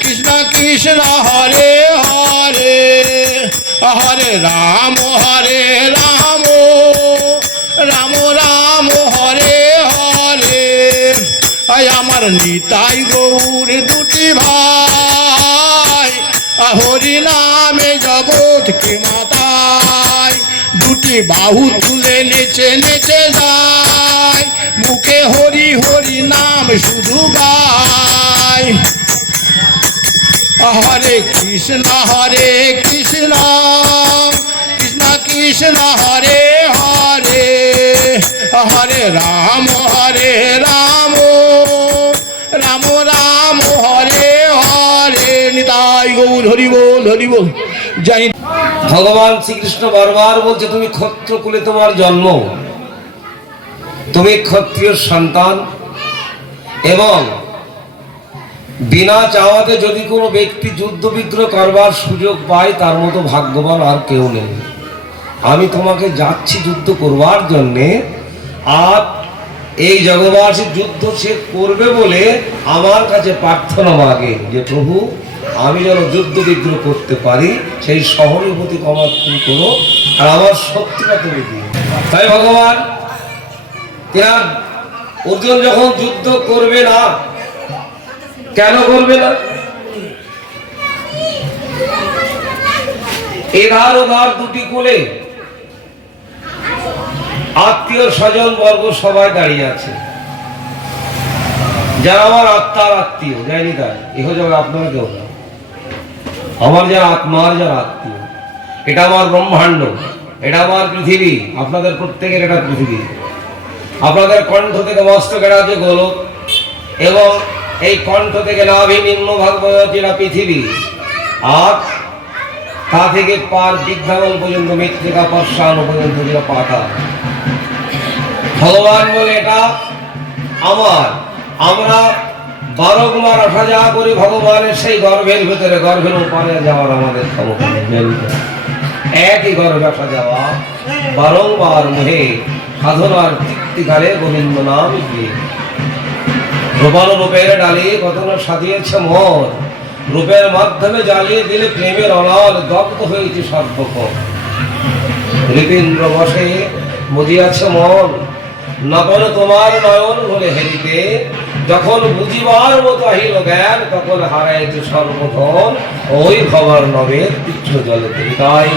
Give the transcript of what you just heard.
কৃষ্ণ কৃষ্ণ হরে হরে হরে রাম হরে রাম রাম রাম, হরে হরে। আমার নিতাই গৌর দুটি ভাই, হরি নামে জগৎ কি মাতায় দুটি বাহু তুলে নেচে নেচে যায়। মুখে হরি হরি নাম শুধু গায়। হরে কৃষ্ণ হরে কৃষ্ণ। কৃষ্ণ কৃষ্ণ হরে হরে হরে রাম হরে রাম। রাম রাম হরে হরে নিতাই গৌর, হরি বল, হরি ভগবান শ্রীকৃষ্ণ বারবার বলছে, তুমি ক্ষত্র কুলে তোমার জন্ম। তুমি ক্ষত্রিয় সন্তান। এবং বিনা চাওয়াতে যদি কোনো ব্যক্তি যুদ্ধ বিগ্রহ করবার সুযোগ পায়, তার মতো ভাগ্যবান আর কেউ নেই। আমি তোমাকে যাচ্ছি যুদ্ধ করবার জন্যে। আর এই জগবাসী যুদ্ধ সে করবে বলে আমার কাছে প্রার্থনা মাগে যে, প্রভু, আমি যেন যুদ্ধ বিগ্রহ করতে পারি, সেই সহানুভূতি কমার তুমি করো আর আমার শক্তিটা তুমি দিও। তাই ভগবান তেনার অর্জুন যখন যুদ্ধ করবে না কেন করবে না? এধার ওধার দুটি কোলে আত্মীয় স্বজন বর্গ সবাই দাঁড়িয়ে আছে। যারা আমার আত্মার আত্মীয়, যায়নি তাই এহ যাবে আপনারা কেউ না আমার যারা আত্মার যারা আত্মীয়। এটা আমার ব্রহ্মাণ্ড, এটা আমার পৃথিবী, আপনাদের প্রত্যেকের এটা পৃথিবী। আপনাদের কণ্ঠ থেকে মস্তক এটা হচ্ছে গোলক এবং এই কণ্ঠ থেকে নাভি নিম্ন ভাগ যেটা পৃথিবী। আর তা থেকে পার বিদ্যাবল পর্যন্ত মৃত্তিকা পশ্চানো পর্যন্ত যেটা পাতা ভগবান বলে, এটা আমার। আমরা বারংবার আসা যাওয়া করি ভগবানের সেই গর্ভের ভিতরে। গর্ভের উপারে যাওয়ার আমাদের ক্ষমতা। একই গর্ভে আসা যাওয়া। বারংবার মোহে সাধনার তৃপ্তিকালে গোবিন্দ নাম দিয়ে রূপালো রূপের ডালি কত না সাজিয়েছে মন। রূপের মাধ্যমে জ্বালিয়ে দিলে প্রেমের অনাল দগ্ধ হয়েছে সর্বক্ষণ হৃদীন্দ্র বসে বুঝিয়াছে মন, নগর তোমার নয়ন বলে হেরিতে, যখন বুঝিবার মতো আহিল জ্ঞান, তখন হারাইছে সর্বধন, ওই খবর নবে তীর্থ জলে তাই